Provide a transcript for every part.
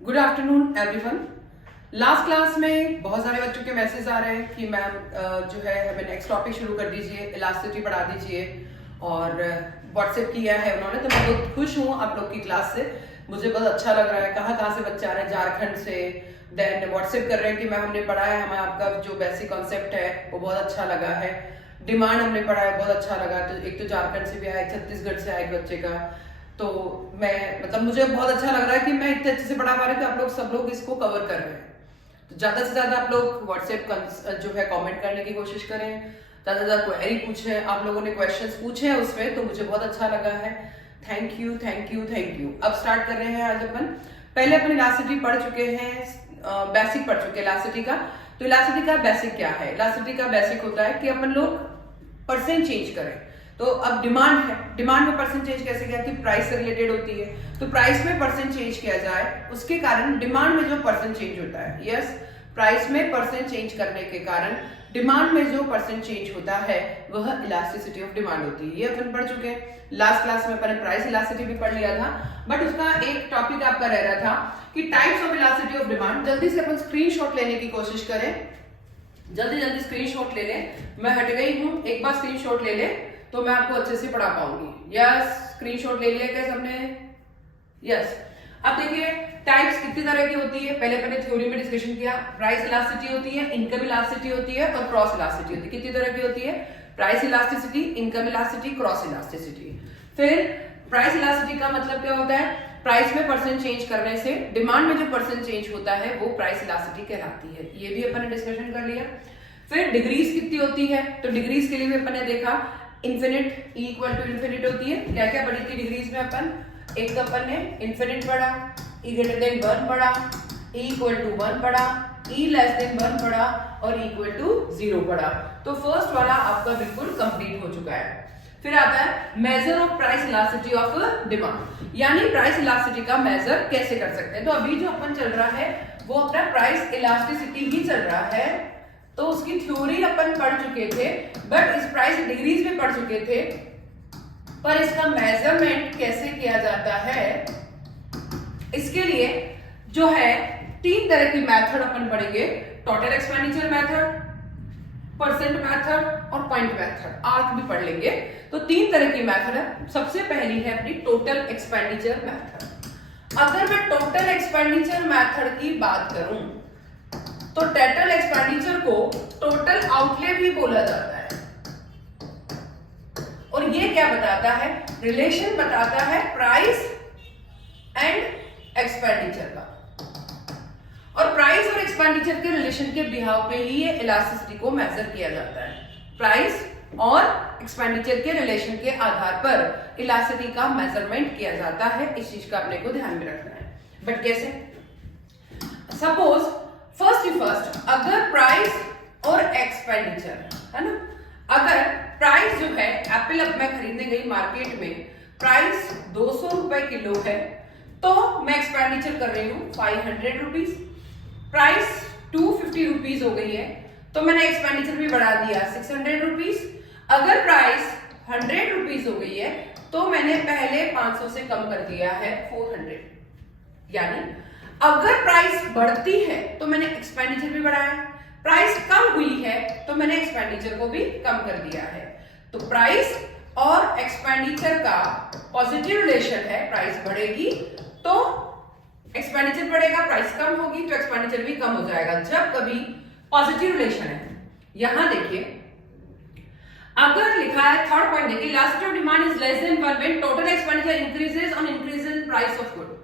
Good afternoon everyone. Last class में बहुत सारे बच्चों के मैसेज आ रहे हैं कि मैम जो है हमें नेक्स्ट टॉपिक शुरू कर दीजिए, इलास्टिसिटी पढ़ा दीजिए, और व्हाट्सएप किया है उन्होंने। तो मैं बहुत खुश हूँ आप लोग की क्लास से, मुझे बहुत अच्छा लग रहा है। कहाँ से बच्चे आ रहे हैं, झारखंड से, देन व्हाट्सएप कर रहे हैं कि मैम हमने पढ़ा है, हमें आपका जो बेसिक कॉन्सेप्ट है वो बहुत अच्छा लगा है, डिमांड हमने पढ़ा है बहुत अच्छा लगा। तो एक तो झारखंड से भी आया, छत्तीसगढ़ से आया एक बच्चे का। तो मैं मतलब मुझे बहुत अच्छा लग रहा है कि मैं इतने अच्छे से पढ़ा पा रही हूँ कि आप लोग सब लोग इसको कवर कर रहे हैं। तो ज्यादा से ज्यादा आप लोग व्हाट्सएप जो है कमेंट करने की कोशिश करें, ज्यादा से ज्यादा क्वेरी पूछें। आप लोगों ने क्वेश्चंस पूछे हैं उसमें, तो मुझे बहुत अच्छा लगा है। Thank you thank you thank you. अब स्टार्ट कर रहे हैं आज अपन। पहले अपन इलास्टिसिटी पढ़ चुके हैं, बेसिक पढ़ चुके हैं इलास्टिसिटी का। तो इलास्टिसिटी का बेसिक क्या है? इलास्टिसिटी का बेसिक होता है कि अपन लोग परसेंट चेंज करें। तो अब डिमांड है, डिमांड में परसेंट चेंज कैसे किया कि प्राइस से रिलेटेड होती है, तो प्राइस में परसेंट चेंज किया जाए, उसके कारण डिमांड में जो परसेंट चेंज होता है। यस, प्राइस में परसेंट चेंज करने के कारण डिमांड में जो परसेंट चेंज होता है वह इलास्टिसिटी ऑफ डिमांड होती है। ये अपन पढ़ चुके हैं। लास्ट क्लास में अपन प्राइस इलास्टिसिटी भी पढ़ लिया था, बट उसका एक टॉपिक आपका रह रहा था कि types of elasticity of demand. जल्दी से अपन स्क्रीनशॉट लेने की कोशिश करें, जल्दी जल्दी स्क्रीनशॉट ले लें। मैं हट गई हूं, एक बार स्क्रीनशॉट ले लें तो मैं आपको अच्छे से पढ़ा पाऊंगी। यस, स्क्रीनशॉट ले लिया क्या सबने? यस। अब देखिए टाइप्स कितनी तरह की होती है। पहले मैंने थ्योरी में डिस्कशन किया, प्राइस इलास्टिसिटी होती है, इनकम इलास्टिसिटी होती है और क्रॉस इलास्टिसिटी होती है। कितनी तरह की होती है? Price elasticity, income elasticity, cross elasticity. फिर प्राइस इलास्टिसिटी का मतलब क्या होता है? प्राइस में परसेंट चेंज करने से डिमांड में जो परसेंट चेंज होता है वो प्राइस इलास्टिसिटी कहलाती है। ये भी अपन ने डिस्कशन कर लिया। फिर डिग्रीज कितनी होती है, तो डिग्रीज के लिए भी अपन ने देखा infinite, E equal to infinite होती है। क्या क्या पढ़ी थी डिग्रीज में अपन? एक तो अपन ने इन्फिनिट पढ़ा, ई ग्रेटर देन 1 पढ़ा, ई इक्वल टू 1 पढ़ा, ई लेस देन 1 पढ़ा और इक्वल टू 0 पढ़ा। तो फर्स्ट वाला आपका बिल्कुल कंप्लीट हो चुका है। फिर आता है measure of price elasticity of demand, यानी प्राइस इलास्टिसिटी का मेजर कैसे कर सकते हैं। तो अभी जो अपन चल रहा है वो अपना प्राइस इलास्टिसिटी ही चल रहा है। तो उसकी थ्योरी अपन पढ़ चुके थे, बट इस प्राइस डिग्रीज में पढ़ चुके थे, पर इसका मेजरमेंट कैसे किया जाता है इसके लिए जो है 3 तरह की मेथड अपन पढ़ेंगे। Total expenditure method, percent method और पॉइंट मेथड। आर्क भी पढ़ लेंगे। तो 3 तरह की मेथड है। सबसे पहली है अपनी टोटल एक्सपेंडिचर मेथड। अगर मैं टोटल एक्सपेंडिचर मेथड की बात करूं तो टोटल एक्सपेंडिचर को टोटल आउटले भी बोला जाता है। और ये क्या बताता है? रिलेशन बताता है प्राइस एंड एक्सपेंडिचर का। और प्राइस और एक्सपेंडिचर के रिलेशन के बिहाव पे ही ये इलास्टिसिटी को मेजर किया जाता है। प्राइस और एक्सपेंडिचर के रिलेशन के आधार पर इलास्टिसिटी का मेजरमेंट किया जाता है। इस चीज का अपने को ध्यान में रखना है। बट कैसे? सपोज फर्स्ट अगर प्राइस और एक्सपेंडिचर है ना, अगर प्राइस जो है एप्पल अब मैं खरीदने गई मार्केट में, प्राइस 200 रुपए किलो है, तो मैं एक्सपेंडिचर कर रही हूं 500 रुपीज। प्राइस 250 रुपीज हो गई है तो मैंने एक्सपेंडिचर भी बढ़ा दिया 600 रुपीज। अगर प्राइस 100 रुपीज हो गई है तो मैंने पहले 500 से कम कर दिया है 400। यानी अगर प्राइस बढ़ती है तो मैंने एक्सपेंडिचर भी बढ़ाया, प्राइस कम हुई है तो मैंने एक्सपेंडिचर को भी कम कर दिया है। तो प्राइस और एक्सपेंडिचर का पॉजिटिव रिलेशन है। प्राइस बढ़ेगी तो एक्सपेंडिचर बढ़ेगा, प्राइस कम होगी तो एक्सपेंडिचर भी कम हो जाएगा, जब कभी पॉजिटिव रिलेशन है। यहां देखिए अगर लिखा है थर्ड पॉइंट, देखिए elasticity of demand is less than 1 when total expenditure increases on increase in price of good.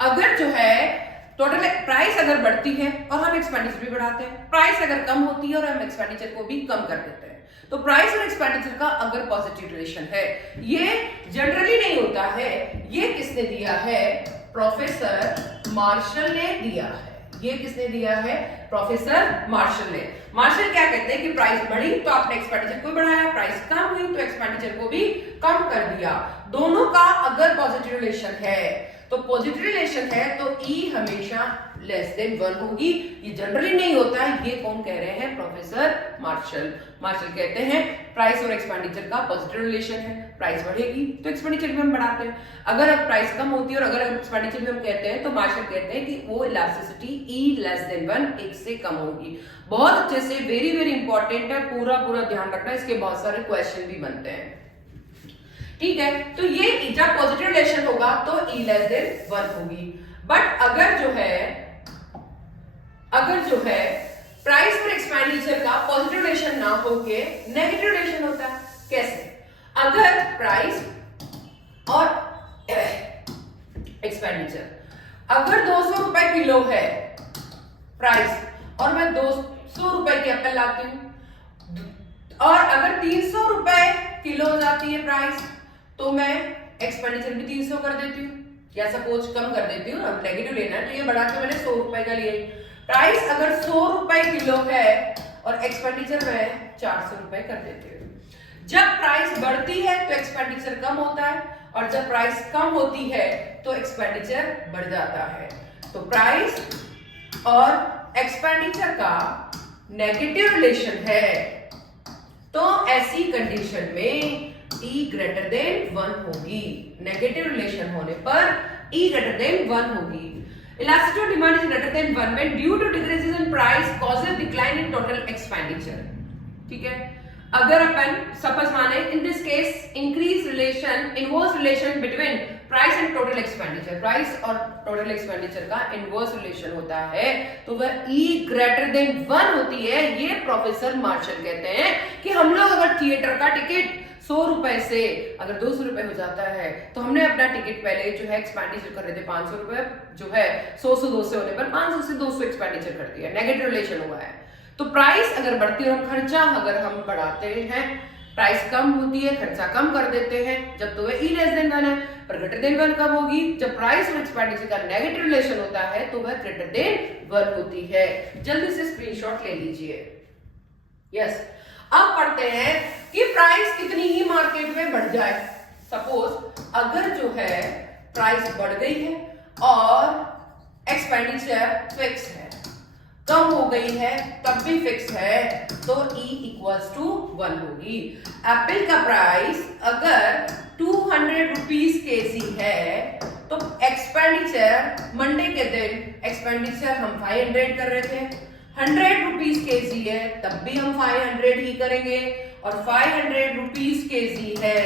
अगर जो है टोटल प्राइस अगर बढ़ती है और हम एक्सपेंडिचर भी बढ़ाते हैं, प्राइस अगर कम होती है और हम एक्सपेंडिचर को भी कम कर देते हैं, तो प्राइस और एक्सपेंडिचर का अगर पॉजिटिव रिलेशन है। ये जनरली नहीं होता है। ये किसने दिया है? प्रोफेसर मार्शल ने दिया है। ये किसने दिया है? प्रोफेसर मार्शल ने। मार्शल क्या कहते हैं कि प्राइस बढ़ी तो आपने एक्सपेंडिचर को बढ़ाया, प्राइस कम हुई तो एक्सपेंडिचर को भी कम कर दिया। दोनों का अगर पॉजिटिव रिलेशन है तो पॉजिटिव रिलेशन है तो ई हमेशा लेस देन 1 होगी। ये जनरली नहीं होता है, ये कौन कह रहे हैं? Professor martial. मार्शल कहते हैं प्राइस और एक्सपेंडिचर का पॉजिटिव रिलेशन है, प्राइस बढ़ेगी तो एक्सपेंडिचर भी हम बढ़ाते हैं, अगर प्राइस कम होती है और अगर एक्सपेंडिचर भी हम कहते हैं तो मार्शल कहते हैं कि वो इलास्टिसिटी ई लेस देन 1 एक से कम होगी। बहुत अच्छे से, वेरी वेरी इंपॉर्टेंट है, पूरा ध्यान रखना, इसके बहुत सारे क्वेश्चन भी बनते हैं। ठीक है, तो ये जब पॉजिटिव रिलेशन होगा तो ई लेस देन 1 होगी। बट अगर जो है प्राइस और एक्सपेंडिचर का पॉजिटिव रिलेशन ना होके नेगेटिव रिलेशन होता है। कैसे? अगर प्राइस और एक्सपेंडिचर, अगर 200 रुपए किलो है प्राइस और मैं 200 रुपए की एप्पल लाती हूं, और अगर 300 रुपए किलो हो जाती है प्राइस तो मैं एक्सपेंडिचर भी 300 कर देती हूँ, या सपोज कम कर देती हूँ, अब नेगेटिव लेना है तो ये बढ़ा के मैंने 100 रुपए का लिया। प्राइस अगर 100 रुपए किलो है और एक्सपेंडिचर मैं 400 रुपए कर देती हूँ। जब प्राइस बढ़ती है तो एक्सपेंडिचर कम होता है, और जब प्राइस कम होती है तो एक्सपेंडिचर बढ़ जाता है। तो प्राइस और एक्सपेंडिचर का नेगेटिव रिलेशन है, तो ऐसी कंडीशन में E ग्रेटर देन 1 होगी। नेगेटिव रिलेशन होने पर E ग्रेटर देन 1 होगी। Elasticity of demand is greater than 1 when due to decreases in price causes decline in total expenditure। ठीक है, अगर अपन सपोज माने in this case increase relation, inverse relation between price and total expenditure, price और total expenditure का inverse relation होता है तो वह E ग्रेटर देन 1 होती है। ये प्रोफेसर मार्शल कहते हैं कि हम लोग अगर थिएटर का टिकट 100 रुपए से अगर 200 रुपए हो जाता है तो हमने अपना टिकट पहले जो है एक्सपेंडिचर कर रहे थे 500 रुपए, जो है 100 से 200 होने पर 500 से 200 एक्सपेंडिचर कर दिया, नेगेटिव रिलेशन हुआ है। तो प्राइस अगर बढ़ती है और खर्चा अगर हम बढ़ाते हैं, प्राइस कम होती है खर्चा कम कर देते हैं, जब तो वह ई लेस देन 1 है। पर ग्रेटर देन 1 कब होगी? जब प्राइस और एक्सपेंडिचर का नेगेटिव रिलेशन होता है तो वह ग्रेटर देन 1 होती है। जल्दी से स्क्रीनशॉट ले लीजिए। यस, अब पढ़ते हैं कि प्राइस कितनी ही मार्केट में बढ़ जाए। सपोज अगर जो है प्राइस बढ़ गई है और एक्सपेंडिचर फिक्स है, कम हो गई है तब भी फिक्स है, तो E इक्वल्स टू 1 होगी। एप्पल का प्राइस अगर 200 रुपीज केजी है तो एक्सपेंडिचर मंडे के दिन एक्सपेंडिचर हम 500 कर रहे थे, 100 रुपीज केजी है तब भी हम 500 ही करेंगे, और 500 रुपीज केजी है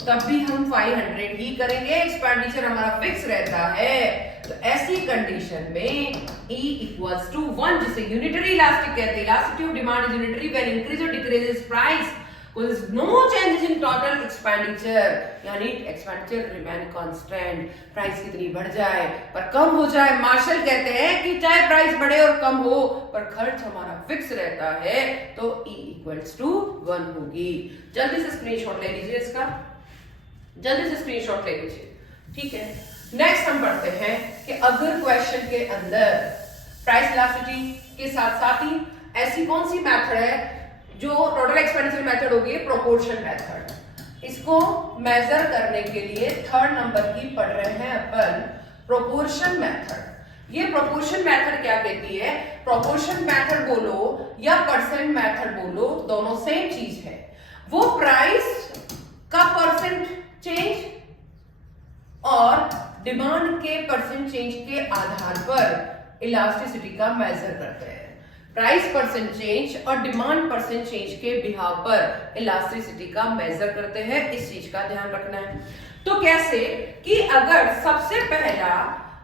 तब भी हम 500 ही करेंगे, एक्सपेंडिचर हमारा फिक्स रहता है। तो ऐसी कंडीशन में E इक्वल्स टू 1, जिसे यूनिटरी इलास्टिक कहते हैं। Elasticity of demand is unitary when increase और decreases price causes no changes in total expenditure, यानी एक्सपेंडिचर रिमेन कांस्टेंट। प्राइस कितनी बढ़ जाए पर कम हो जाए, मार्शल कहते हैं कि चाहे प्राइस बढ़े और कम हो पर खर्च हमारा फिक्स रहता है, तो E इक्वल्स टू 1 होगी। जल्दी से स्क्रीनशॉट ले लीजिए इसका, जल्दी से स्क्रीनशॉट ले लीजिए। ठीक है, नेक्स्ट हम पढ़ते हैं कि अगर क्वेश्चन के अंदर प्राइस इलास्टिसिटी के साथ साथ ही ऐसी कौन सी मेथड है जो टोटल एक्सपेंडिचर मेथड होगी, प्रोपोर्शन मेथड। इसको मेजर करने के लिए 3rd नंबर की पढ़ रहे हैं अपन, प्रोपोर्शन मेथड। ये प्रोपोर्शन मेथड क्या कहती है? प्रोपोर्शन मेथड बोलो या परसेंट मेथड बोलो, दोनों सेम चीज है। वो प्राइस का परसेंट चेंज और डिमांड के परसेंट चेंज के आधार पर इलास्टिसिटी का मेजर करते हैं। प्राइस परसेंट चेंज और डिमांड परसेंट चेंज के बिहाव पर इलास्टिसिटी का मेजर करते हैं, इस चीज का ध्यान रखना है। तो कैसे कि अगर सबसे पहला,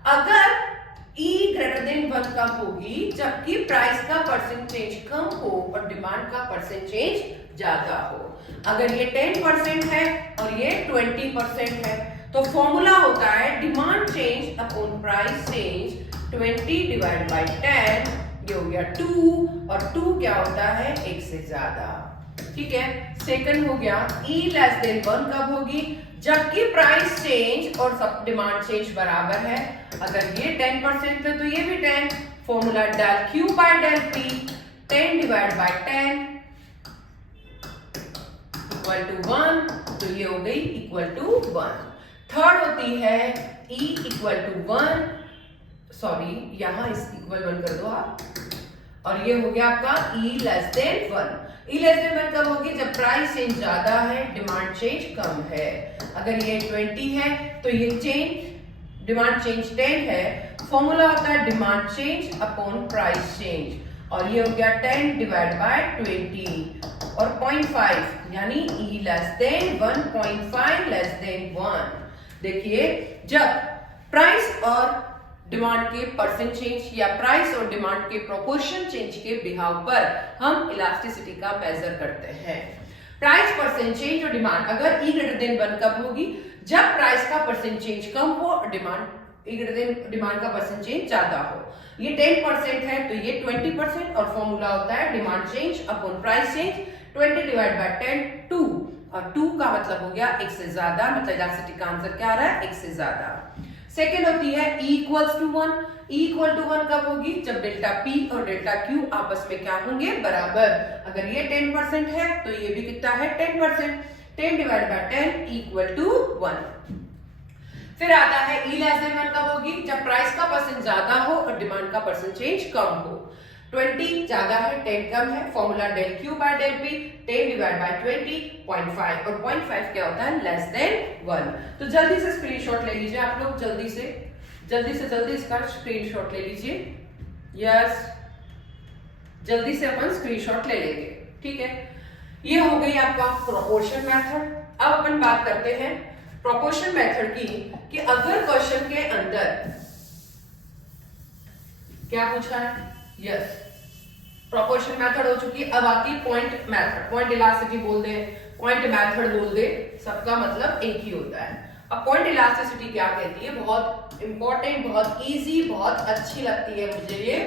अगर E ग्रेटर देन 1 कब होगी? जबकि प्राइस का परसेंट चेंज कम हो और डिमांड का परसेंट चेंज ज्यादा हो। अगर ये 10% है और ये 20% है तो फॉर्मूला होता है demand change upon price change 20 divide by 10, ये हो गया 2, और 2 क्या होता है? 1 से ज्यादा। ठीक है, सेकंड हो गया E लेस देन 1 कब होगी? जबकि प्राइस चेंज और सब डिमांड चेंज बराबर है। अगर ये 10% है तो ये भी 10, formula del Q by del P, 10 divide by 10 equal to 1, तो ये हो गई इक्वल टू 1। थर्ड होती है E इक्वल टू 1, सॉरी यहाँ इस इक्वल 1 कर दो आप, और ये हो गया आपका E less than 1। E less than 1 कब होगी? जब प्राइस चेंज ज्यादा है, डिमांड चेंज कम है। अगर ये 20 है तो ये चेंज डिमांड चेंज 10 है, फॉर्मूला होता है demand change upon price change, और ये हो गया 10 डिवाइड बाय 20 और 0.5 यानी E less than 1.5 less than 1। देखिए जब प्राइस और डिमांड के परसेंट चेंज या प्राइस और डिमांड के प्रोपोर्शन चेंज के बिहाव पर हम इलास्टिसिटी का मेजर करते हैं। प्राइस परसेंट चेंज और डिमांड अगर E ग्रेटर देन 1 कब होगी? जब प्राइस का परसेंट चेंज कम हो और डिमांड का परसेंट चेंज ज्यादा हो। ये 10% है तो ये 20% और फॉर्मूला होता है demand change upon price change, 20 divide by 10 2, और 2 का मतलब हो गया 1 से ज्यादा, मतलब इलास्टिसिटी का आंसर क्या आ रहा है? 1 से ज्यादा। सेकेंड होती है E equals to 1। E equal to 1 कब होगी? जब डेल्टा P और डेल्टा Q आपस में क्या होंगे? बराबर। अगर ये 10% है तो ये भी कितना है? 10%। 10 डिवाइड बाय 10 इक्वल टू 1। फिर आता है E लेस देन 1 कब होगी? जब प्राइस का परसेंट ज्यादा हो और डिमांड का परसेंट चेंज कम हो। 20 ज्यादा है, 10 कम है, formula del Q by del P, 10 divide by 20 0.5, और 0.5 क्या होता है? Less than 1। तो जल्दी से स्क्रीनशॉट ले लीजिए आप लोग, जल्दी से इसका स्क्रीनशॉट ले लीजिए। यस, जल्दी से अपन स्क्रीनशॉट ले लेंगे, ठीक है। ये हो गई आपका प्रोपोर्शन मेथड। अब अपन बात करते हैं प्रोपोर्शन मेथड की, कि अगर क्वेश्चन के अंदर क्या पूछा है? यस, प्रोपोर्शन मेथड हो चुकी है। अब आती है पॉइंट मेथड। पॉइंट इलास्टिसिटी बोल दे, पॉइंट मेथड बोल दे, सबका मतलब एक ही होता है। अब पॉइंट इलास्टिसिटी क्या कहती है? बहुत इंपॉर्टेंट, बहुत इजी, बहुत अच्छी लगती है मुझे ये,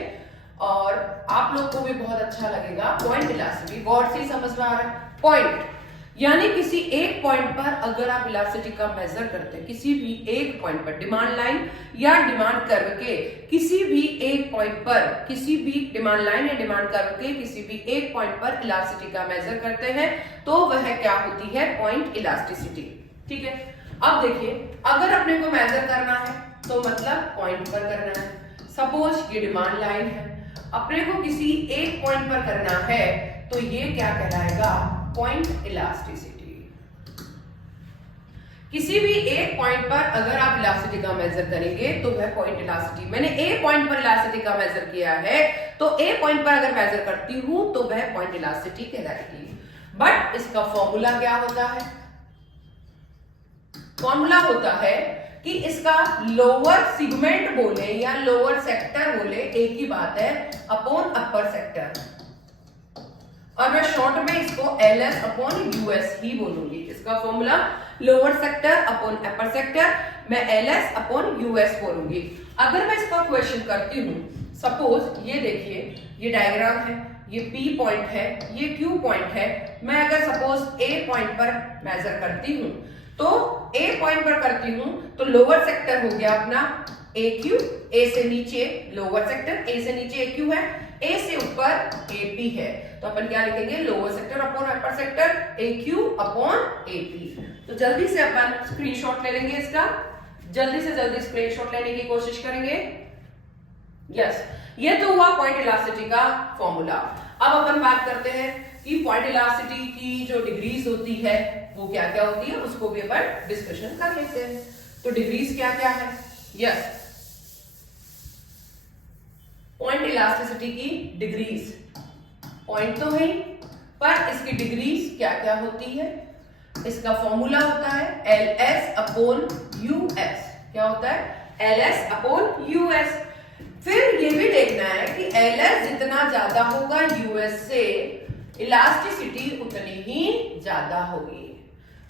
और आप लोग को भी बहुत अच्छा लगेगा। पॉइंट इलास्टिसिटी गौर से समझ में आ रहा है? पॉइंट यानी किसी एक पॉइंट पर अगर आप इलास्टिसिटी का मेजर करते हैं, किसी भी एक पॉइंट पर डिमांड लाइन या डिमांड कर्व के किसी भी एक पॉइंट पर, किसी भी डिमांड लाइन या डिमांड कर्व के किसी भी एक पॉइंट पर इलास्टिसिटी का मेजर करते हैं तो वह क्या होती है? पॉइंट इलास्टिसिटी, ठीक है। अब देखिए, अगर अपने को मेजर करना है तो मतलब पॉइंट पर करना है। सपोज ये डिमांड लाइन है, अपने को किसी एक पॉइंट पर करना है तो ये क्या कहलाएगा? Point elasticity. किसी भी एक पॉइंट पर अगर आप इलास्टिसिटी का मेजर करेंगे तो वह पॉइंट इलास्टिसिटी। मैंने ए पॉइंट पर इलास्टिसिटी का मेजर किया है तो ए पॉइंट पर अगर मेजर करती हूं तो वह पॉइंट इलास्टिसिटी कहलाएगी। बट इसका फॉर्मूला क्या होता है? फॉर्मूला होता है कि इसका लोअर सेगमेंट बोले या लोअर सेक्टर बोले, एक ही बात है, अपॉन अपर सेक्टर, और मैं शॉर्ट में इसको LS अपॉन US ही बोलूंगी। इसका फॉर्मूला लोअर सेक्टर अपॉन अपर सेक्टर, मैं LS अपॉन US बोलूंगी। अगर मैं इसका क्वेश्चन करती हूँ, सपोज ये देखिए, ये डायग्राम है, ये P पॉइंट है, ये Q पॉइंट है। मैं अगर सपोज A पॉइंट पर मेजर करती हूँ तो A पॉइंट पर करती हूँ तो लोअर सेक्टर हो गया अपना AQ, A से नीचे लोअर सेक्टर, A से नीचे AQ है, A से ऊपर AP है, तो अपन क्या लिखेंगे? लोअर सेक्टर अपॉन अपर सेक्टर, AQ अपॉन AP। तो जल्दी से अपन स्क्रीनशॉट ले लेंगे इसका, जल्दी से जल्दी स्क्रीनशॉट लेने की कोशिश करेंगे। यस, ये तो हुआ पॉइंट इलास्टिसिटी का फॉर्मूला। अब अपन बात करते हैं कि पॉइंट इलास्टिसिटी की जो डिग्रीज होती है वो क्या क्या होती है, उसको भी अपन डिस्कशन कर लेते हैं। तो डिग्रीज क्या क्या है? यस, पॉइंट इलास्टिसिटी की डिग्रीज, पॉइंट तो है पर इसकी डिग्रीज क्या क्या होती है? इसका फॉर्मूला होता है LS अपॉन US। क्या होता है? LS upon US। फिर ये भी देखना है कि LS जितना ज्यादा होगा US से, इलास्टिसिटी उतनी ही ज्यादा होगी।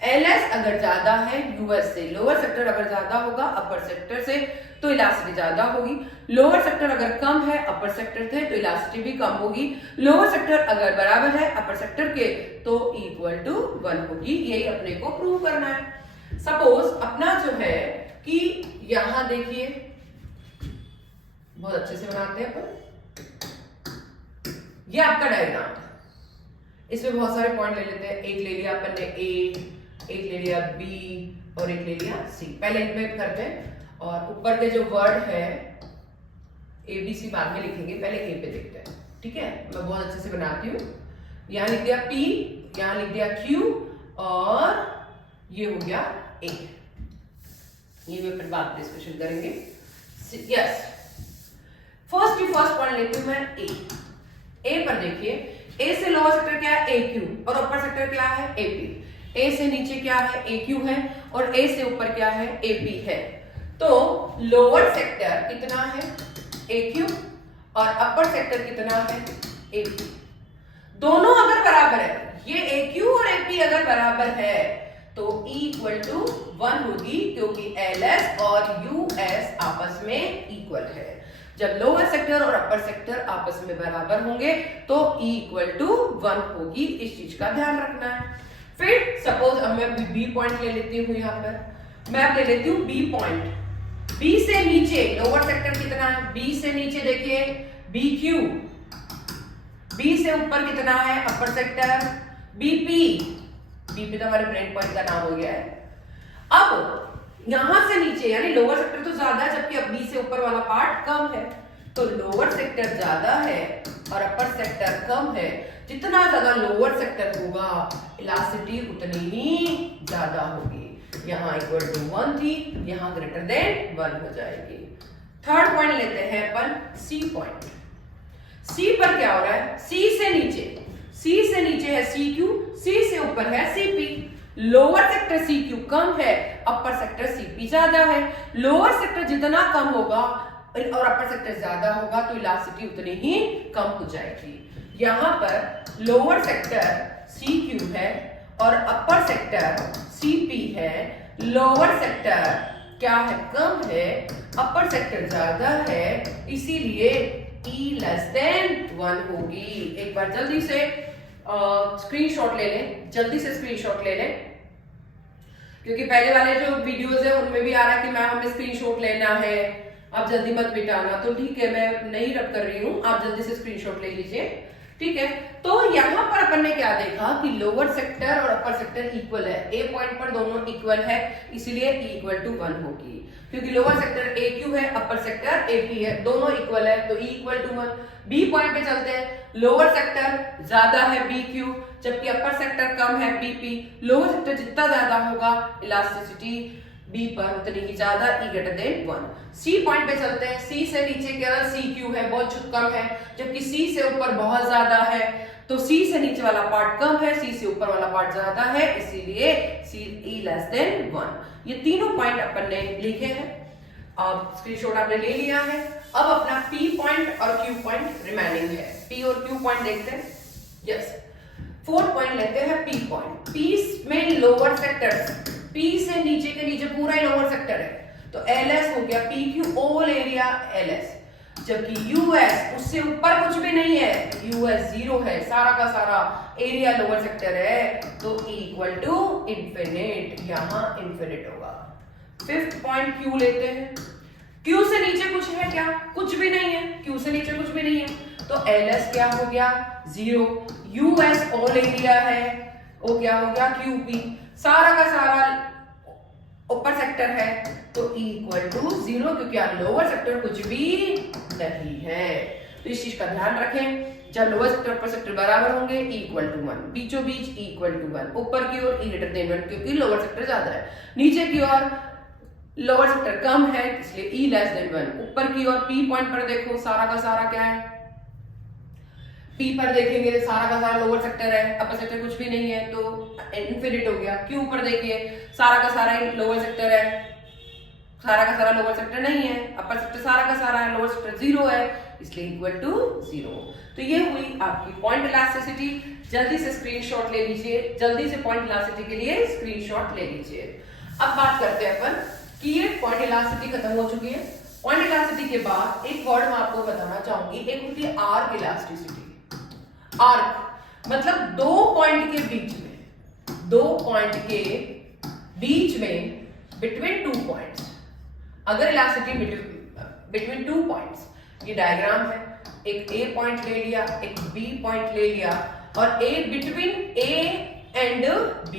LS अगर ज्यादा है US से, लोअर सेक्टर अगर ज्यादा होगा अपर सेक्टर से तो इलास्टिसिटी ज्यादा होगी। लोअर सेक्टर अगर कम है अपर सेक्टर से तो इलास्टिसिटी भी कम होगी। लोअर सेक्टर अगर बराबर है अपर सेक्टर के तो इक्वल टू 1 होगी। यही अपने को प्रूव करना है। सपोज अपना जो है कि यहां देखिए, बहुत अच्छे से बनाते हैं अपन, ये आपका डायग्राम है, इसमें बहुत सारे पॉइंट ले लेते हैं। एक ले लिया अपन ने A, एक ले लिया B और एक ले लिया C। पहले इनमें करते हैं, और ऊपर के जो वर्ड है ABC बाद में लिखेंगे, पहले A पे देखते हैं, ठीक है। मैं बहुत अच्छे से बनाती हूँ। यहाँ लिख दिया P, यहाँ लिख दिया Q और ये हो गया A। ये भी अपन बाद में डिस्कशन करेंगे। यस, फर्स्ट पॉइंट लेती हूँ मैं A पर देखिए, A से लोअर सेक्टर क्या है AQ और अपर सेक्टर क्या है AP। A से नीचे क्या है AQ है और A से ऊपर क्या है AP है। तो लोअर सेक्टर कितना है AQ और अपर सेक्टर कितना है AP। दोनों अगर बराबर है, ये AQ और AP अगर बराबर है तो E इक्वल टू 1 होगी, क्योंकि LS और US आपस में इक्वल है। जब लोअर सेक्टर और अपर सेक्टर आपस में बराबर होंगे तो E इक्वल टू 1 होगी, इस चीज का ध्यान रखना है। फिर सपोज अब मैं B पॉइंट ले लेती हूँ, यहाँ पर मैं अब ले लेती हूँ B पॉइंट। B से नीचे लोअर सेक्टर कितना है, B से नीचे देखिए BQ, B से ऊपर कितना है अपर सेक्टर BP। BP तो हमारे ब्रेन पॉइंट का नाम हो गया है। अब यहां से नीचे यानी लोअर सेक्टर तो ज्यादा है, जबकि अब B से ऊपर वाला पार्ट कम है, तो लोअर सेक्टर ज्यादा है और अपर सेक्टर कम है। जितना ज्यादा लोअर सेक्टर होगा इलास्टिसिटी उतनी ही ज्यादा होगी। यहाँ इक्वल टू 1 थी, यहाँ ग्रेटर देन 1 हो जाएगी। थर्ड पॉइंट लेते हैं अपन C पॉइंट। C पर क्या हो रहा है, C से नीचे है CQ, C से ऊपर है CP। लोअर सेक्टर CQ कम है, अपर सेक्टर CP ज्यादा है। लोअर सेक्टर जितना कम होगा और अपर सेक्टर ज्यादा होगा तो इलास्टिसिटी उतनी ही कम हो जाएगी। यहाँ पर लोअर सेक्टर CQ है और अपर सेक्टर CP है। लोअर सेक्टर क्या है, कम है, अपर सेक्टर ज्यादा है, इसीलिए E लेस देन 1 होगी। एक बार जल्दी से स्क्रीनशॉट ले लें, क्योंकि पहले वाले जो वीडियोस है उनमें भी आ रहा है कि मैम हमें स्क्रीनशॉट लेना है, आप जल्दी मत मिटाना। तो ठीक है, मैं नहीं रब कर रही हूँ, आप जल्दी से स्क्रीनशॉट ले लीजिए, ठीक है। तो यहाँ पर अपन ने क्या देखा कि लोअर सेक्टर और अपर सेक्टर इक्वल है। A पॉइंट पर दोनों इक्वल है, इसीलिए E इक्वल टू 1 होगी। क्योंकि लोअर सेक्टर AQ है, अपर सेक्टर AP है, दोनों इक्वल है तो E equal to 1। B point पे चलते हैं, लोअर सेक्टर ज्यादा है BQ, जबकि अपर सेक्टर कम है BP। लोअर सेक्टर जितना ज्यादा होगा इलास्टिसिटी B पर उतनी ही ज्यादा, E greater than 1। C point पे चलते हैं, C से नीचे केवल CQ है, बहुत कम है, जबकि C से ऊपर बहुत ज्यादा है। तो C से नीचे वाला पार्ट कम है, C से ऊपर वाला पार्ट ज्यादा है, इसीलिए E लेस देन 1। ये तीनों पॉइंट अपन ने लिखे हैं। अब स्क्रीनशॉट आपने ले लिया है। अब अपना P पॉइंट और Q पॉइंट रिमेनिंग है। P और Q पॉइंट देखते हैं। यस, फोर्थ पॉइंट लेते हैं P पॉइंट। P में लोअर सेक्टर, P से नीचे के नीचे पूरा ही लोअर सेक्टर है, तो LS हो गया PQ ऑल एरिया LS। जबकि US उससे ऊपर कुछ भी नहीं है, US 0 है, सारा का सारा एरिया लोअर सेक्टर है, तो E इक्वल टू इंफिनिट, यहाँ इंफिनिट होगा। फिफ्थ पॉइंट Q लेते हैं। Q से नीचे कुछ है क्या, कुछ भी नहीं है, Q से नीचे कुछ भी नहीं है, तो LS क्या हो गया 0। US ऑल एरिया है, वो क्या हो गया QP, सारा का सारा ऊपर सेक्टर है, तो E इक्वल टू 0, क्योंकि लोअर सेक्टर कुछ भी नहीं है। तो इस चीज का ध्यान रखें, जब लोअर सेक्टर अपर सेक्टर बराबर होंगे E इक्वल टू 1, बीचों बीच E इक्वल टू 1, ऊपर की ओर E ग्रेटर देन 1, क्योंकि लोअर सेक्टर ज्यादा है, नीचे की ओर लोअर सेक्टर कम है, इसलिए E लेस देन 1। ऊपर की ओर P पॉइंट पर देखो, सारा का सारा क्या है, P पर देखेंगे सारा का सारा लोअर सेक्टर है, अपर सेक्टर कुछ भी नहीं है, तो इनफिनिट हो गया। Q पर देखिए सारा का सारा लोअर सेक्टर है, सारा का सारा लोअर सेक्टर नहीं है, अपर सेक्टर सारा का सारा है, लोअर सेक्टर 0 है, इसलिए इक्वल टू 0। तो ये हुई आपकी पॉइंट इलास्टिसिटी। जल्दी से स्क्रीनशॉट ले लीजिए, जल्दी से पॉइंट इलास्टिसिटी के लिए स्क्रीनशॉट ले लीजिए। अब बात करते हैं अपन कि ये पॉइंट इलास्टिसिटी खत्म हो चुकी है। पॉइंट इलास्टिसिटी के बाद एक वर्ड मैं आपको बताना चाहूंगी, एक होती है आर्क इलास्टिसिटी। आर्क मतलब दो पॉइंट के बीच में बिटवीन 2 पॉइंट्स, अगर इलास्टिसिटी बिटवीन 2 पॉइंट्स, ये डायग्राम है, एक A पॉइंट ले लिया, एक B पॉइंट ले लिया, और एक बिटवीन A एंड B,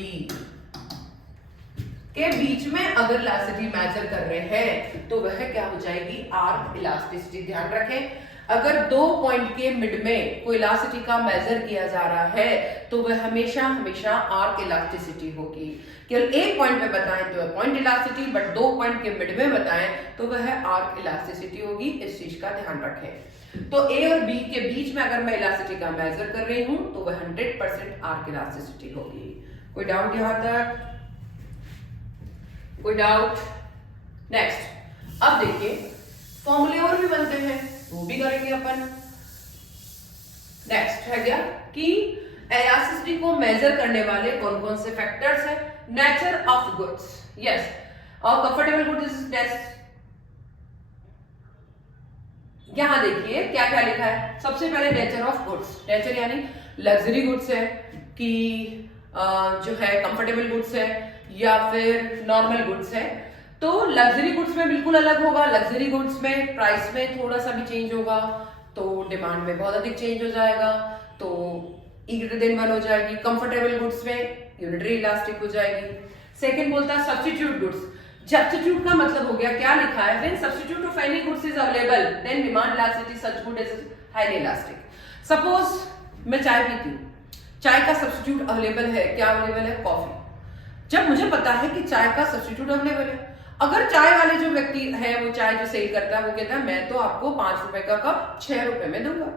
के बीच में अगर इलास्टिसिटी मेजर कर रहे हैं तो वह क्या हो जाएगी, आर्क इलास्टिसिटी। ध्यान रखें, अगर 2 पॉइंट के मिड में कोई इलास्टिसिटी का मेजर किया जा रहा है तो वह हमेशा हमेशा आर्क इलास्टिसिटी होगी। केवल एक पॉइंट पे बताएं तो पॉइंट इलास्टिसिटी, बट 2 पॉइंट के मिड में बताएं तो वह आर्क इलास्टिसिटी होगी। इस चीज का ध्यान रखें। तो ए और बी के बीच में अगर मैं इलास्टिसिटी का मेजर कर रही हूं तो वह 100% आर्क इलास्टिसिटी होगी। कोई डाउट यहां तक? कोई डाउट? नेक्स्ट, अब देखिए फॉर्मूले और भी बनते हैं, वो भी करेंगे अपन। नेक्स्ट है क्या कि इलास्टिसिटी को मेजर करने वाले कौन कौन से फैक्टर्स हैं। नेचर ऑफ गुड्स, यस, और कंफर्टेबल गुड्स टेस्ट। यहां देखिए क्या क्या लिखा है। सबसे पहले नेचर ऑफ गुड्स, नेचर यानी लग्जरी गुड्स है कि जो है कंफर्टेबल गुड्स है या फिर नॉर्मल गुड्स है। तो लग्जरी गुड्स में बिल्कुल अलग होगा। लग्जरी गुड्स में प्राइस में थोड़ा सा भी चेंज होगा तो डिमांड में बहुत अधिक चेंज हो जाएगा, तो E>1 हो जाएगी। कंफर्टेबल गुड्स में यूनिटरी इलास्टिक हो जाएगी। सेकंड बोलता है सब्स्टिट्यूट गुड्स। सब्स्टिट्यूट का मतलब हो गया, क्या लिखा है, when substitute of any goods is available then demand elasticity such good is highly elastic. Suppose मैं चाय पीती हूँ, चाय का सब्स्टिट्यूट अवेलेबल है, क्या अवेलेबल है, कॉफी। जब मुझे पता है कि चाय का सब्स्टिट्यूट अवेलेबल है, अगर चाय वाले जो व्यक्ति है, वो चाय जो सेल करता है, वो कहता है मैं तो आपको 5 रुपए का कप 6 रुपए में दूंगा,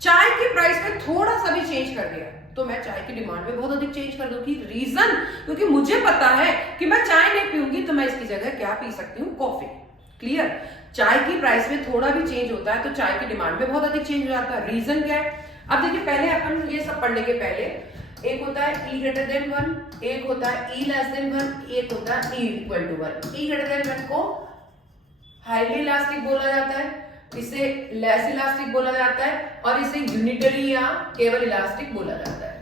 चाय की प्राइस में थोड़ा सा भी चेंज कर दिया तो मैं चाय की डिमांड में बहुत अधिक चेंज कर दूंगी। रीजन, क्योंकि मुझे पता है कि मैं चाय नहीं पीऊंगी तो मैं इसकी जगह क्या पी सकती हूँ, कॉफी। क्लियर? चाय की प्राइस में थोड़ा भी चेंज होता है तो चाय की डिमांड में बहुत अधिक चेंज हो जाता है। रीजन क्या है? अब देखिए, पहले अपन ये सब पढ़ने के पहले एक होता है E>1, एक होता है E 1, एक होता है E=1। E 1 को हाईली इलास्टिक बोला जाता है, इसे लेस इलास्टिक बोला जाता है और इसे यूनिटरी या केवल इलास्टिक बोला जाता है।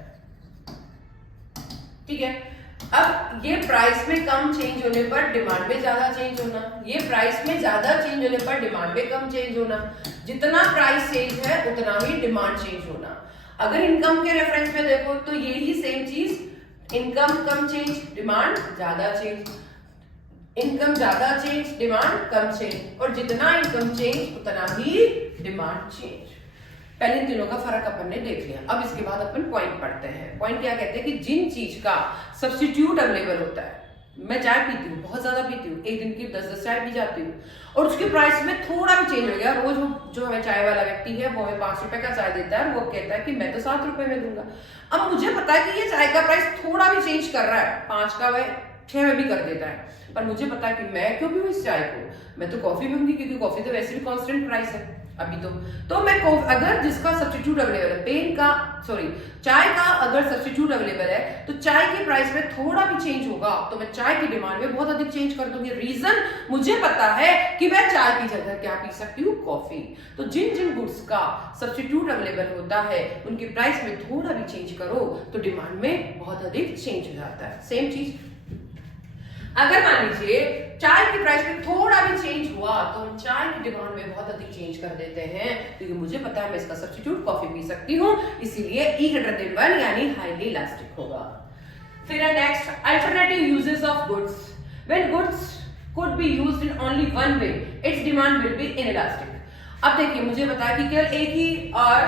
ठीक है? अब ये प्राइस में कम चेंज होने पर डिमांड में ज्यादा चेंज होना, ये प्राइस में ज्यादा चेंज होने पर डिमांड में कम चेंज होना। जितना प्राइस चेंज है उतना ही डिमांड चेंज होना। अगर इनकम के रेफरेंस में देखो तो यही सेम चीज, इनकम कम चेंज, डिमांड ज्यादा चेंज, इनकम ज्यादा चेंज, डिमांड कम चेंज, और जितना इनकम चेंज उतना ही डिमांड चेंज। पहले तीनों का फर्क अपन ने देख लिया। अब इसके बाद अपन पॉइंट पढ़ते हैं। पॉइंट क्या कहते हैं कि जिन चीज का सब्स्टिट्यूट अवेलेबल होता है, मैं चाय पीती हूँ, बहुत ज्यादा पीती हूँ, एक दिन की 10-10 चाय पी जाती हूँ, और उसकी प्राइस में थोड़ा भी चेंज हो गया। रोज जो हमें चाय वाला व्यक्ति है वो हमें 5 रुपए का चाय देता है, वो कहता है कि मैं तो 7 रुपए में दूंगा। अब मुझे पता है कि ये चाय का प्राइस थोड़ा भी चेंज कर रहा है, 5 का वह 6 में भी कर देता है, पर मुझे पता है कि मैं क्यों पीऊं इस चाय को, मैं तो कॉफी पीऊंगी, क्योंकि कॉफी तो वैसे भी कांस्टेंट प्राइस है अभी तो मैं अगर जिसका सब्स्टिट्यूट अवेलेबल है, चाय का अगर सब्स्टिट्यूट अवेलेबल है तो चाय की प्राइस में थोड़ा भी चेंज होगा तो मैं चाय की डिमांड में बहुत अधिक चेंज कर दूंगी। रीजन, मुझे पता है कि मैं चाय की जगह क्या पी सकती हूँ, कॉफी। तो जिन जिन गुड्स का सब्स्टिट्यूट अवेलेबल होता है उनकी प्राइस में थोड़ा भी चेंज करो तो डिमांड में बहुत अधिक चेंज हो जाता है। सेम चीज अगर मान लीजिए चाय की प्राइस में थोड़ा भी चेंज हुआ तो हम चाय की डिमांड में बहुत अधिक चेंज कर देते हैं, क्योंकि मुझे पता है मैं इसका सब्स्टिट्यूट कॉफी पी सकती हूँ, इसीलिए E>1 यानी हाईली इलास्टिक होगा। फिर next, alternative uses of goods. When goods could be used in only one way it's demand will be inelastic. अब देखिए, मुझे पता है कि केवल एक ही, और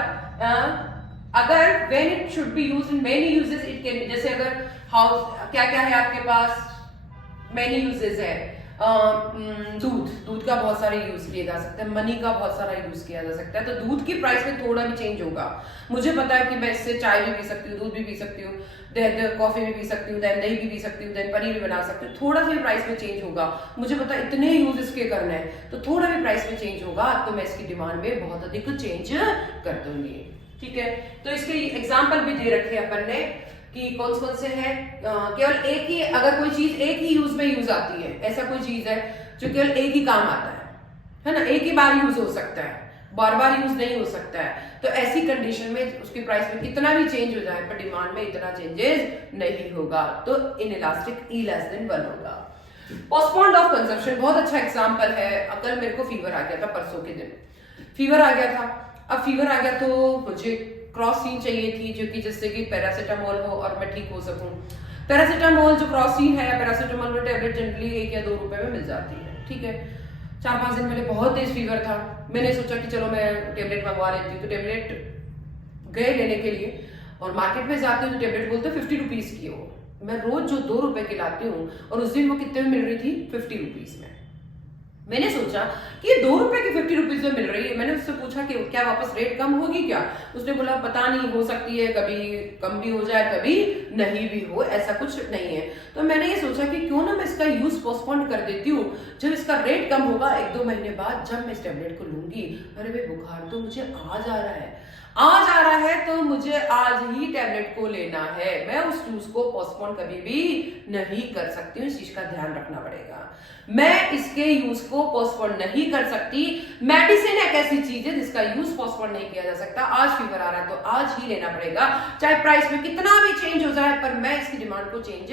अगर when it should be used in many uses it can be, जैसे अगर हाउस क्या क्या है आपके पास, मेनी यूजेस है, दूध का बहुत सारे यूज किया जा सकता है, मनी का बहुत सारा यूज किया जा सकता है। तो दूध की प्राइस में थोड़ा भी चेंज होगा, मुझे पता है कि मैं इससे चाय भी पी सकती हूँ, दूध भी पी सकती हूँ, देन कॉफी भी पी सकती हूँ, देन दही भी पी सकती हूँ, देन पनीर भी बना सकती हूँ। थोड़ा सा भी प्राइस में चेंज होगा, मुझे पता है इतने यूज इसके करने हैं, तो थोड़ा भी प्राइस में चेंज होगा तो मैं इसकी डिमांड में बहुत अधिक चेंज कर दूंगी। ठीक है? तो इसके एग्जाम्पल भी दे रखे अपन ने कि कौन से है। केवल एक ही, अगर कोई चीज एक ही यूज में यूज आती है, ऐसा कोई चीज है जो केवल एक ही काम आता है ना, एक ही बार यूज हो सकता है, बार बार यूज नहीं हो सकता है, तो ऐसी कंडीशन में उसकी प्राइस में कितना भी चेंज हो जाए पर डिमांड में इतना चेंजेस नहीं होगा, तो इनइलास्टिक E>1 होगा। पोस्टपोन्ड ऑफ कंजम्पशन बहुत अच्छा एग्जांपल है। कल मेरे को फीवर आ गया था, परसों के दिन फीवर आ गया था। अब फीवर आ गया तो मुझे क्रॉसिन चाहिए थी, जो कि जिससे कि पैरासिटामोल हो और मैं ठीक हो सकूं। पैरासिटामोल जो क्रॉसिन है या पैरासिटामोल टेबलेट जनरली 1 या 2 रुपए में मिल जाती है, ठीक है। 4-5 दिन पहले बहुत तेज फीवर था, मैंने सोचा कि चलो मैं टेबलेट मंगवा लेती हूँ। तो टेबलेट गए लेने के लिए और मार्केट में जाती हूँ तो टेबलेट बोलते 50 रुपीज की हो। मैं रोज जो 2 रुपए की लाती हूँ और उस दिन वो कितने में मिल रही थी, 50 रुपीज में। मैंने सोचा कि ये 2 रुपए की 50 रुपीज में मिल रही है। मैंने उससे पूछा कि क्या वापस रेट कम होगी क्या? उसने बोला पता नहीं, हो सकती है, कभी कम भी हो जाए कभी नहीं भी हो, ऐसा कुछ नहीं है। तो मैंने ये सोचा कि क्यों ना मैं इसका यूज पोस्टपोन कर देती हूँ। जब इसका रेट कम होगा 1-2 महीने बाद, जब मैं इस टेबलेट को लूंगी, अरे भाई बुखार तो मुझे आज आ रहा है, आज आ रहा है तो मुझे आज ही टैबलेट को लेना है। मैं उस यूज को पोस्टपोन कभी भी नहीं कर सकती हूँ, इस चीज का ध्यान रखना पड़ेगा। मैं इसके यूज को पोस्टपोन नहीं कर सकती। मेडिसिन एक ऐसी चीज है जिसका यूज पोस्टपोन नहीं किया जा सकता। आज फीवर आ रहा है तो आज ही लेना पड़ेगा, चाहे प्राइस में कितना भी चेंज हो जाए, पर मैं इसकी डिमांड को चेंज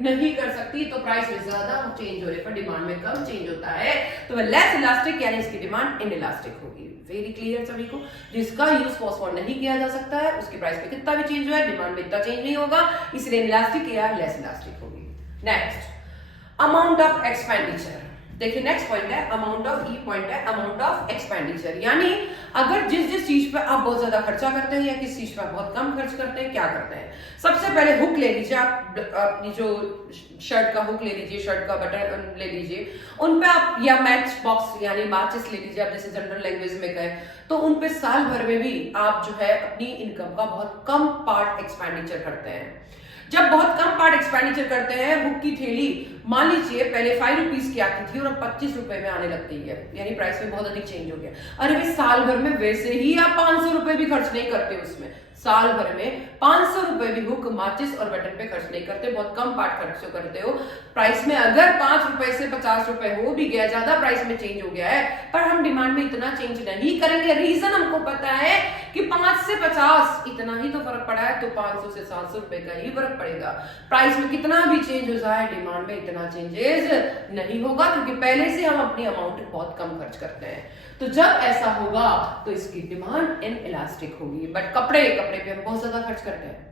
नहीं कर सकती। तो प्राइस में ज्यादा चेंज होने पर डिमांड में कम चेंज होता है, तो वह लेस इलास्टिक यानी इसकी डिमांड इन इलास्टिक होगी। वेरी क्लियर सभी को? जिसका यूज पोस्टपोन नहीं किया जा सकता है, उसकी प्राइस में कितना भी चेंज हुआ है, डिमांड में इतना चेंज नहीं होगा, इसलिए इलास्टिक या लेस इलास्टिक होगी। Next, amount of expenditure. देखिए नेक्स्ट पॉइंट है अमाउंट ऑफ, ई पॉइंट है अमाउंट ऑफ एक्सपेंडिचर, यानी अगर जिस चीज पे आप बहुत ज्यादा खर्चा करते हैं या किस चीज पे आप बहुत कम खर्च करते हैं, क्या करते हैं? सबसे पहले हुक ले लीजिए, आप अपनी जो शर्ट का हुक ले लीजिए, शर्ट का बटन ले लीजिए, उन पे आप, या मैच बॉक्स यानी माचिस ले लीजिए, आप जैसे जनरल लैंग्वेज में कहें, तो उन पे साल भर में भी आप जो है अपनी इनकम का बहुत कम पार्ट एक्सपेंडिचर करते हैं। जब बहुत कम पार्ट एक्सपेंडिचर करते हैं, हुक की थैली मान लीजिए पहले 5 रुपीज की आती थी और अब 25 रुपए में आने लगती है, यानी प्राइस में बहुत अधिक चेंज हो गया। अरे भाई साल भर में वैसे ही आप 500 रुपए भी खर्च नहीं करते उसमें, साल भर में 500 रुपए भी हुक, माचिस और बटन पे खर्च नहीं करते, बहुत कम पार्ट खर्च करते हो। प्राइस में अगर 5 रुपए से 50 रुपए हो भी गया, ज्यादा प्राइस में चेंज हो गया है, पर हम डिमांड में इतना चेंज नहीं करेंगे। रीजन हमको पता है कि 5 से 50 इतना ही तो फर्क पड़ा है, तो 500 से 700 रुपए का ही फर्क पड़ेगा। प्राइस में कितना भी चेंज हो जाए, डिमांड में इतना चेंजेस नहीं होगा, क्योंकि पहले से हम अपनी अमाउंट बहुत कम खर्च करते हैं। तो जब ऐसा होगा तो इसकी डिमांड इन इलास्टिक होगी। बट कपड़े पे हम बहुत ज्यादा खर्च करते हैं,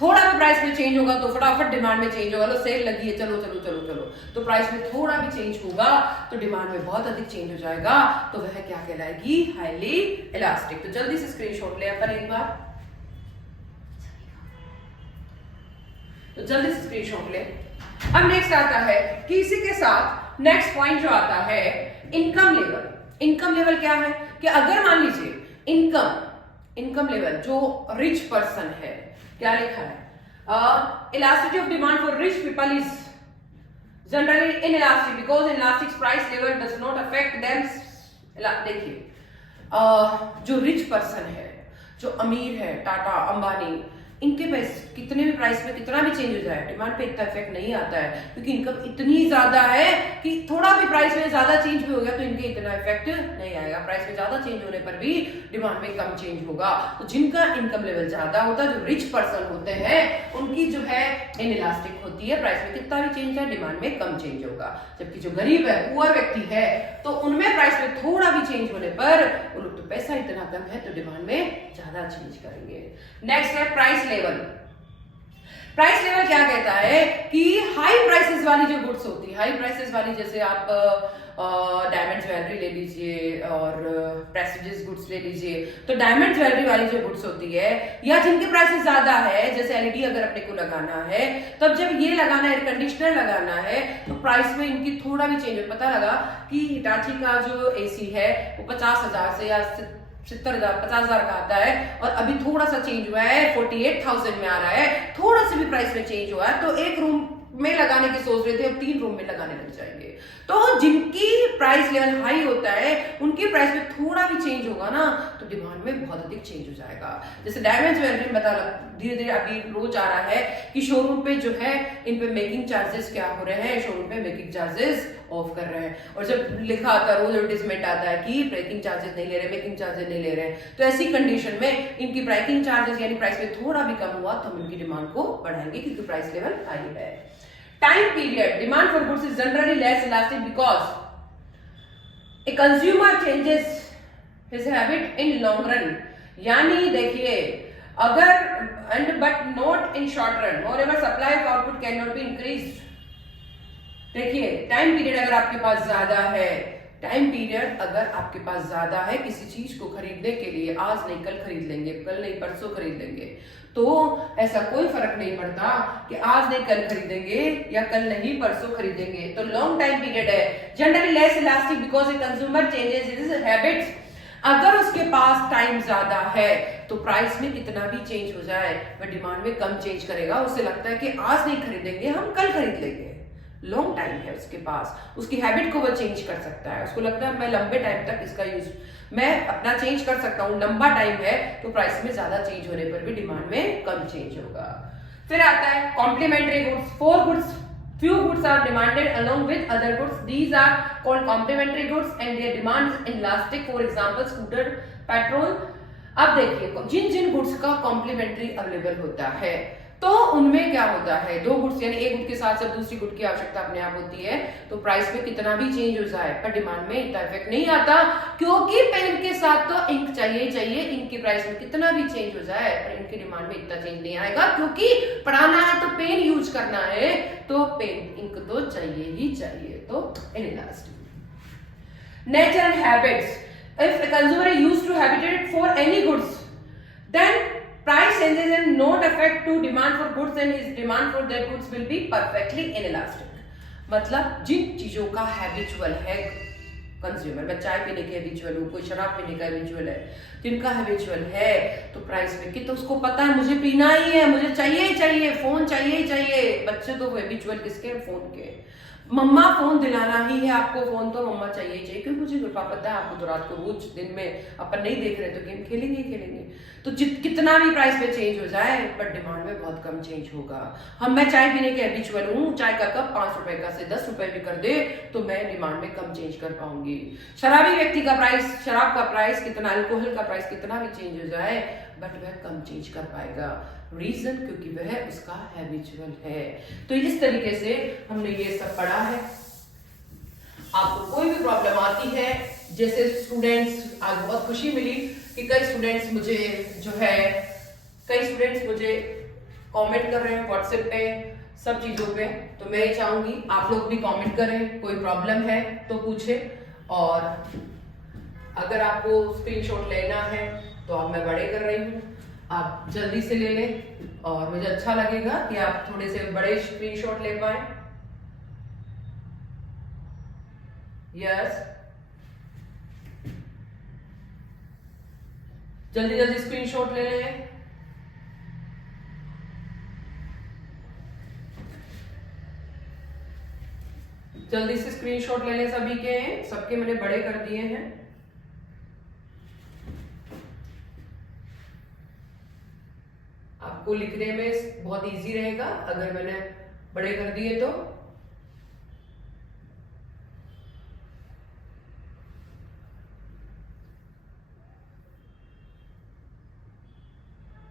थोड़ा भी प्राइस में चेंज होगा तो फटाफट डिमांड में चेंज होगा। लो सेल लगी है, चलो चलो चलो चलो, तो प्राइस में थोड़ा भी चेंज होगा तो डिमांड में बहुत अधिक चेंज हो जाएगा, तो वह क्या कहलाएगी? Highly elastic. तो जल्दी से स्क्रीनशॉट ले अपन एक बार, तो जल्दी से स्क्रीनशॉट ले। अब नेक्स्ट आता है कि इसी के साथ नेक्स्ट पॉइंट जो आता है इनकम लेवल। इनकम लेवल क्या है कि अगर मान लीजिए इनकम लेवल जो रिच पर्सन है, क्या लिखा है? Elasticity of demand for rich people is generally inelastic because inelastic price level does not affect them. देखिए जो रिच पर्सन है, जो अमीर है, टाटा, अंबानी, इनके पैसे कितने भी प्राइस में कितना भी चेंज हो जाए, डिमांड पे इतना इफेक्ट नहीं आता है, क्योंकि इनकम इतनी ज्यादा है कि थोड़ा भी प्राइस में ज्यादा चेंज भी हो गया तो इनके इतना इफेक्ट नहीं आएगा। प्राइस में ज्यादा चेंज होने पर भी डिमांड में कम चेंज होगा। तो जिनका इनकम लेवल ज्यादा होता है, जो रिच पर्सन होते हैं, उनकी जो है इनइलास्टिक होती है, प्राइस में कितना भी चेंज है डिमांड में कम चेंज होगा। जबकि जो गरीब है, पुअर व्यक्ति है, तो उनमें प्राइस में थोड़ा भी चेंज होने पर वो लोग तो पैसा इतना कम है तो डिमांड में ज्यादा चेंज करेंगे। नेक्स्ट है प्राइस लेवल। प्राइस लेवल क्या कहता है कि हाई प्राइसेस वाली जो गुड्स होती है, हाई प्राइसेस वाली, जैसे आप डायमंड ज्वेलरी ले लीजिए और प्रेस्टीजियस गुड्स ले लीजिए, तो डायमंड ज्वेलरी वाली जो गुड्स होती है या जिनके प्राइसेस ज्यादा है, जैसे एलईडी अगर अपने को लगाना है, तब जब ये लगाना, एयर कंडीशनर लगाना है, तो प्राइस में इनकी थोड़ा भी चेंज हो। पता लगा कि हिटाची का जो एसी है वो 50,000 से या 70,000 50,000 का आता है और अभी थोड़ा सा चेंज हुआ है, 48,000 में आ रहा है, थोड़ा सा भी प्राइस में चेंज हुआ है, तो एक रूम में लगाने की सोच रहे थे, अब 3 रूम में लगाने लग जाएंगे। तो जिनकी प्राइस लेवल हाई होता है, उनकी प्राइस में थोड़ा भी चेंज होगा ना, तो डिमांड में बहुत अधिक चेंज हो जाएगा। जैसे डायमंड ज्वेलरी बता, धीरे धीरे अभी रोज आ रहा है कि शोरूम पे जो है इन पे मेकिंग चार्जेस क्या हो रहे हैं, शोरूम पे मेकिंग चार्जेस ऑफ कर रहे हैं, और जब लिखा आता है, रोज एडवर्टाइजमेंट आता है कि मेकिंग चार्जेस नहीं ले रहे, मेकिंग चार्जेस नहीं ले रहे, तो ऐसी कंडीशन में इनकी प्राइसिंग चार्जेस यानी प्राइस में थोड़ा भी कम हुआ तो हम इनकी डिमांड को बढ़ाएंगे, क्योंकि प्राइस लेवल हाई है। Time period, demand for goods is generally less elastic because a consumer changes his habit in long run। यानी देखिए अगर and but not in short run, मोreover supply of output can not be increased. देखिए time period अगर आपके पास ज्यादा है, time period अगर आपके पास ज्यादा है किसी चीज को खरीदने के लिए, आज नहीं कल खरीद लेंगे, कल नहीं परसों खरीद लेंगे, तो ऐसा कोई फर्क नहीं पड़ता कि आज नहीं कल खरीदेंगे या कल नहीं परसों खरीदेंगे। तो लॉन्ग टाइम पीरियड है, generally less elastic because a consumer changes his habits. अगर उसके पास टाइम ज्यादा है तो प्राइस में कितना भी चेंज हो जाए वह डिमांड में कम चेंज करेगा। उसे लगता है कि आज नहीं खरीदेंगे, हम कल खरीद लेंगे। लॉन्ग टाइम है उसके पास, उसकी हैबिट को वो चेंज कर सकता है। उसको लगता है मैं लंबे टाइम तक इसका यूज मैं अपना चेंज कर सकता हूँ, लंबा टाइम है तो प्राइस में ज्यादा चेंज होने पर भी डिमांड में कम चेंज होगा। फिर आता है complementary goods. For goods, few goods are demanded along with other goods. These are called complementary goods and their demand is inelastic. For example, scooter, petrol. अब देखिए जिन जिन गुड्स का कॉम्प्लीमेंट्री अवेलेबल होता है तो उनमें क्या होता है, दो गुड्स यानी एक गुड के साथ जब दूसरी गुड की आवश्यकता अपने आप होती है तो प्राइस में कितना भी चेंज हो जाए पर डिमांड में इतना इफेक्ट नहीं आता, क्योंकि पेन के साथ तो इंक चाहिए चाहिए। इंक की प्राइस में कितना भी चेंज हो जाए पर इनकी डिमांड में इतना चेंज नहीं आएगा, क्योंकि पढ़ाना है तो पेन यूज करना है तो पेन इंक तो चाहिए ही चाहिए। तो inelastic. Nature and habits. If a consumer is used to habituated for any goods, then price changes and not affect to demand for goods and his demand for that goods will be perfectly inelastic। मतलब जिन चीजों का habitual है consumer, मैं चाय पीने के habitual हूँ, कोई शराब पीने का हैबिचुअल है, जिनका हैबिचुअल है तो प्राइस में कि तो उसको पता है मुझे पीना ही है, मुझे चाहिए ही चाहिए, फोन चाहिए ही चाहिए। बच्चे तो हैबिचुअल किसके, फोन के। मम्मा फोन दिलाना ही है आपको, फोन तो मम्मा चाहिए चाहिए, क्योंकि मुझे पता है आपको तो रात को रोज दिन में अपन नहीं देख रहे तो गेम खेलेंगे ही खेलेंगे। तो कितना भी प्राइस पे चेंज हो जाए पर डिमांड में बहुत कम चेंज होगा। मैं चाय पीने के हैबिचुअल हूँ, चाय का कप 5 रुपए का से 10 रुपए भी कर दे तो मैं डिमांड में कम चेंज कर पाऊंगी। शराबी व्यक्ति का प्राइस, शराब का प्राइस कितना, अल्कोहल का प्राइस कितना भी चेंज हो जाए बट वह कम चेंज कर पाएगा। रीजन क्योंकि वह उसका हैबिचुअल है। तो इस तरीके से हमने ये सब पढ़ा है। आपको कोई भी प्रॉब्लम आती है, जैसे स्टूडेंट्स, आज बहुत खुशी मिली कि कई स्टूडेंट्स मुझे कमेंट कर रहे हैं व्हाट्सएप पे सब चीजों पे। तो मैं चाहूंगी आप लोग भी कमेंट करें, कोई प्रॉब्लम है तो पूछें। और अगर आपको स्क्रीनशॉट लेना है तो अब मैं बड़े कर रही हूँ, आप जल्दी से ले लें और मुझे अच्छा लगेगा कि आप थोड़े से बड़े स्क्रीनशॉट ले पाए। यस, जल्दी जल्दी स्क्रीनशॉट ले लें। जल्दी से स्क्रीनशॉट ले लें सभी के, सबके मैंने बड़े कर दिए हैं। आपको लिखने में बहुत इजी रहेगा अगर मैंने बड़े कर दिए तो।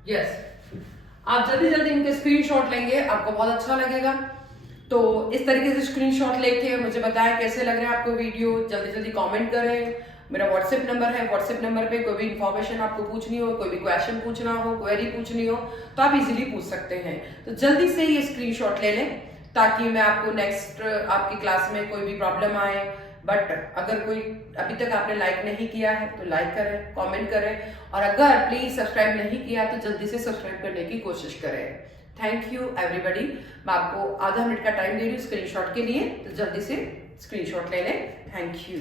यस, आप जल्दी जल्दी इनके स्क्रीनशॉट लेंगे, आपको बहुत अच्छा लगेगा। तो इस तरीके से स्क्रीनशॉट लेके मुझे बताएं कैसे लग रहा है आपको वीडियो। जल्दी जल्दी कमेंट करें। मेरा व्हाट्सएप नंबर है, व्हाट्सएप नंबर पे कोई भी इंफॉर्मेशन आपको पूछनी हो, कोई भी क्वेश्चन पूछना हो, क्वेरी पूछनी हो तो आप इजीली पूछ सकते हैं। तो जल्दी से ये स्क्रीनशॉट ले लें ताकि मैं आपको नेक्स्ट आपकी क्लास में कोई भी प्रॉब्लम आए। बट अगर कोई अभी तक आपने लाइक नहीं किया है तो लाइक करें, कमेंट करें, और अगर प्लीज सब्सक्राइब नहीं किया तो जल्दी से सब्सक्राइब करने की कोशिश करें। Thank you everybody. मैं आपको आधा मिनट का टाइम दे रही हूँ स्क्रीनशॉट के लिए, तो जल्दी से स्क्रीनशॉट ले लें। Thank you.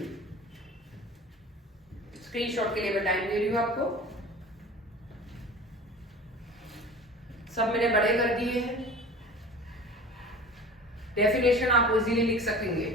स्क्रीनशॉट के लिए मैं टाइम दे रही हूँ आपको। सब मैंने बड़े कर दिए हैं। डेफिनेशन आप इजीली लिख सकेंगे।